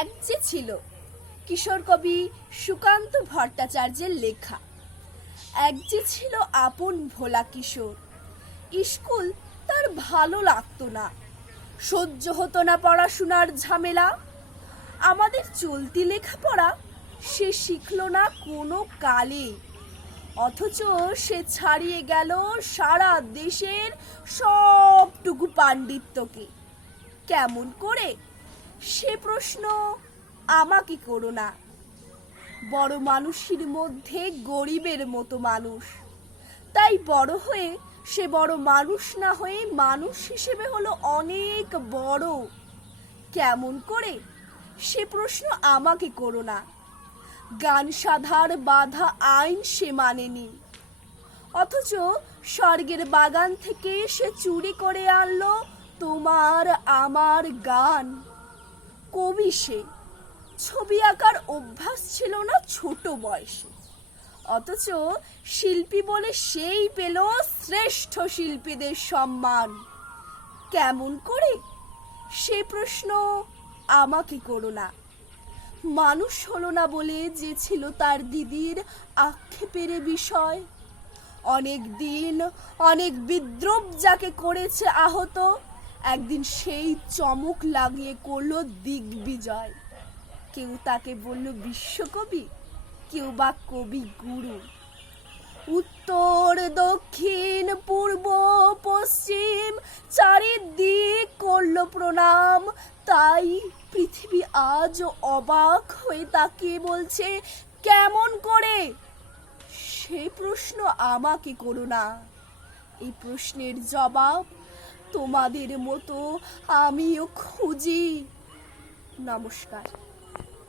এক যে ছিল কিশোর কবি সুকান্ত ভট্টাচার্যের লেখা। এক যে ছিল আপন ভোলা কিশোর, স্কুল তার ভালো লাগতো না, সহ্য হতো না পড়াশোনার ঝামেলা। আমাদের চলতি লেখাপড়া সে শিখলো না কোনো কালে, অথচ সে ছাড়িয়ে গেল সারা দেশের সবটুকু পাণ্ডিত্যকে। কেমন করে সে প্রশ্ন আমাকে করো না। বড় মানুষের মধ্যে গরিবের মতো মানুষ, তাই বড় হয়ে সে বড় মানুষ না হয়ে মানুষ হিসেবে হলো অনেক বড়। কেমন করে সে প্রশ্ন আমাকে করো না। গান সাধার বাধা আইন সে মানেনি, অথচ স্বর্গের বাগান থেকে সে চুরি করে আনলো তোমার আমার গান। কবি সে, ছবি আঁকার অভ্যাস ছিল না ছোট বয়সে, অথচ শিল্পী বলে সেই পেল শ্রেষ্ঠ শিল্পীদের সম্মান। কেমন করে সে প্রশ্ন আমাকে করো না। মানুষ হলো না বলে যে ছিল তার দিদির আক্ষেপের বিষয়। অনেক দিন অনেক বিদ্রোহ যাকে করেছে আহত, একদিন সেই চমক লাগিয়ে করলো দিগ্বিজয়। কেউ তাকে বলল বিশ্বকবি, কেউ বা কবি গুরু। উত্তর দক্ষিণ পূর্ব পশ্চিম চারিদিক করলো প্রণাম, তাই পৃথিবী আজ অবাক হয়ে তাকিয়ে বলছে কেমন করে। সে প্রশ্ন আমাকে করো না। এই প্রশ্নের জবাব তোমাদের মতো আমিও খুঁজি। নমস্কার।